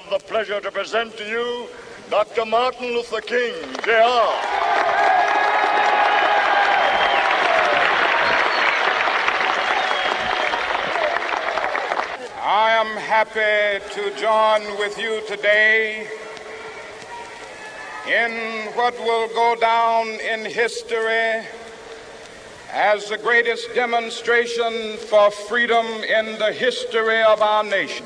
have the pleasure to present to you Dr. Martin Luther King, Jr. I am happy to join with you today in what will go down in history as the greatest demonstration for freedom in the history of our nation.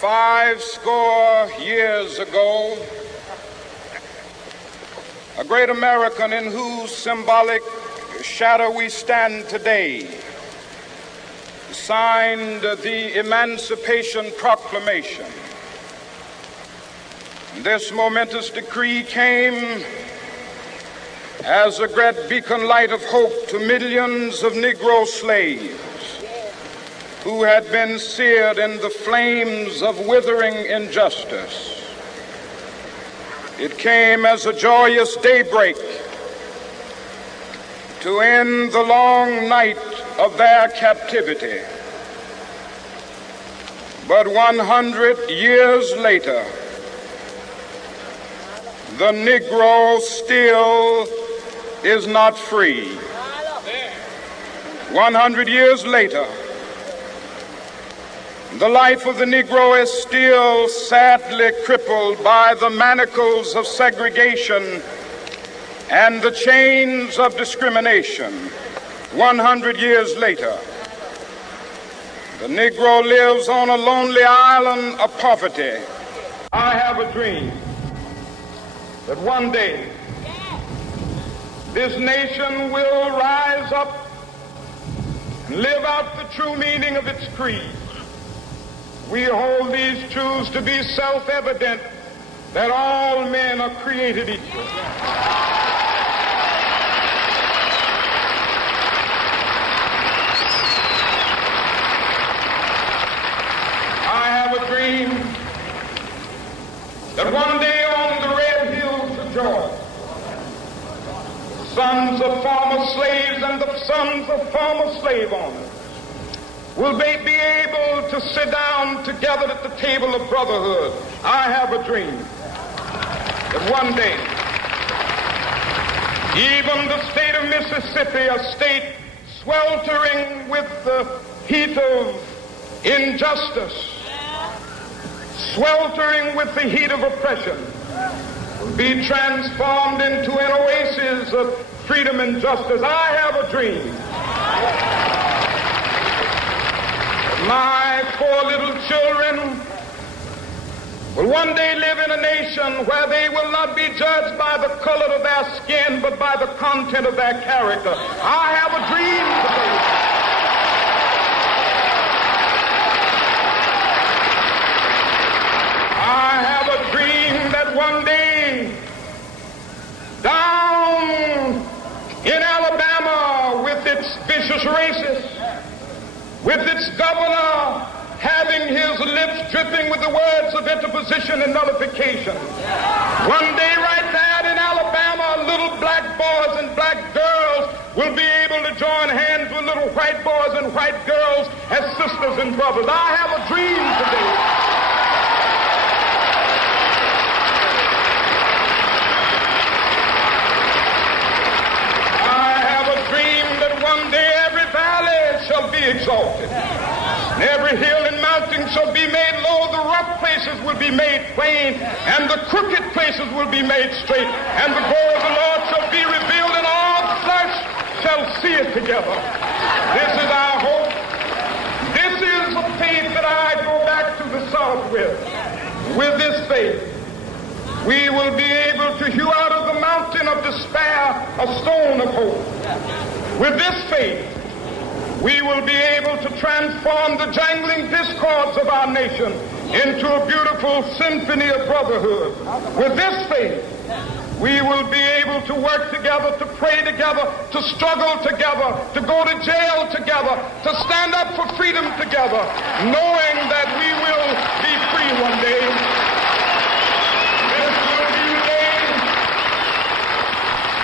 Five score years ago, a great American in whose symbolic shadow we stand today signed the Emancipation Proclamation. This momentous decree came as a great beacon light of hope to millions of Negro slaves who had been seared in the flames of withering injustice. It came as a joyous daybreak to end the long night of their captivity. But 100 years later, the Negro still is not free. 100 years later, the life of the Negro is still sadly crippled by the manacles of segregation and the chains of discrimination. 100 years later, the Negro lives on a lonely island of poverty. I have a dream that one day this nation will rise up and live out the true meaning of its creed. We hold these truths to be self-evident, that all men are created equal. I have a dream that one day on the red hills of Georgia, sons of former slaves and the sons of former slave owners will they be able to sit down together at the table of brotherhood. I have a dream that one day, even the state of Mississippi, a state sweltering with the heat of injustice, sweltering with the heat of oppression, will be transformed into an oasis of freedom and justice. I have a dream. My poor little children will one day live in a nation where they will not be judged by the color of their skin, but by the content of their character. I have a dream today. I have a dream that one day, down in Alabama with its vicious racists, with its governor having his lips dripping with the words of interposition and nullification. One day right there in Alabama, little black boys and black girls will be able to join hands with little white boys and white girls as sisters and brothers. I have a dream today. I have a dream that one day every valley shall be exalted, and every hill and mountain shall be made low. The rough places will be made plain, and the crooked places will be made straight, and the glory of the Lord shall be revealed, and all flesh shall see it together. This is our hope. This is the faith that I go back to the South with. With this faith, we will be able to hew out of the mountain of despair a stone of hope. With this faith, we will be able to transform the jangling discords of our nation into a beautiful symphony of brotherhood. With this faith, we will be able to work together, to pray together, to struggle together, to go to jail together, to stand up for freedom together, knowing that we will be free one day.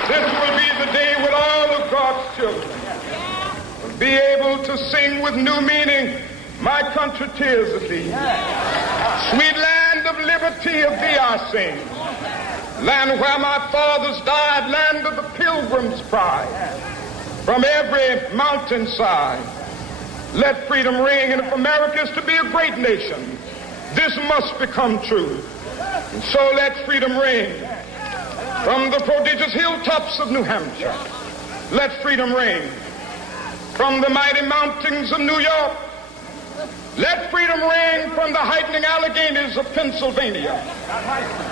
This will be the day when all of children will be able to sing with new meaning, my country, 'tis of thee. Sweet land of liberty, of thee I sing. Land where my fathers died, land of the pilgrim's pride. From every mountainside, let freedom ring. And if America is to be a great nation, this must become true. And so let freedom ring. From the prodigious hilltops of New Hampshire, let freedom ring. From the mighty mountains of New York, let freedom ring. From the heightening Alleghenies of Pennsylvania,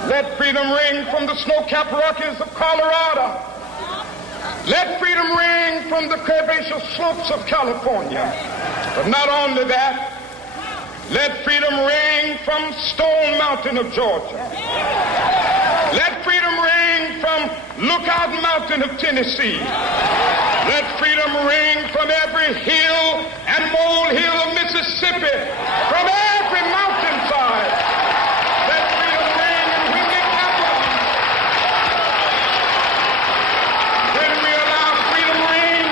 let freedom ring. From the snow-capped Rockies of Colorado, let freedom ring. From the curvaceous slopes of California. But not only that, let freedom ring from Stone Mountain of Georgia. Let freedom ring from Lookout Mountain of Tennessee. Let freedom ring from every hill and molehill of Mississippi, from every mountainside. Let freedom ring, and when the capital, when we allow freedom ring,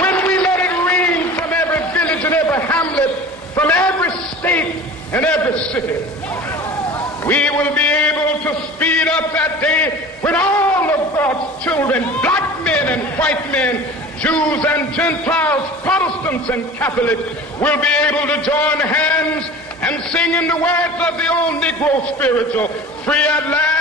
when we let it ring from every village and every hamlet, from every state and every city, we will be able to speed up that day when all of God's children, black men and white men, Jews and Gentiles, Protestants and Catholics, will be able to join hands and sing in the words of the old Negro spiritual, free at last.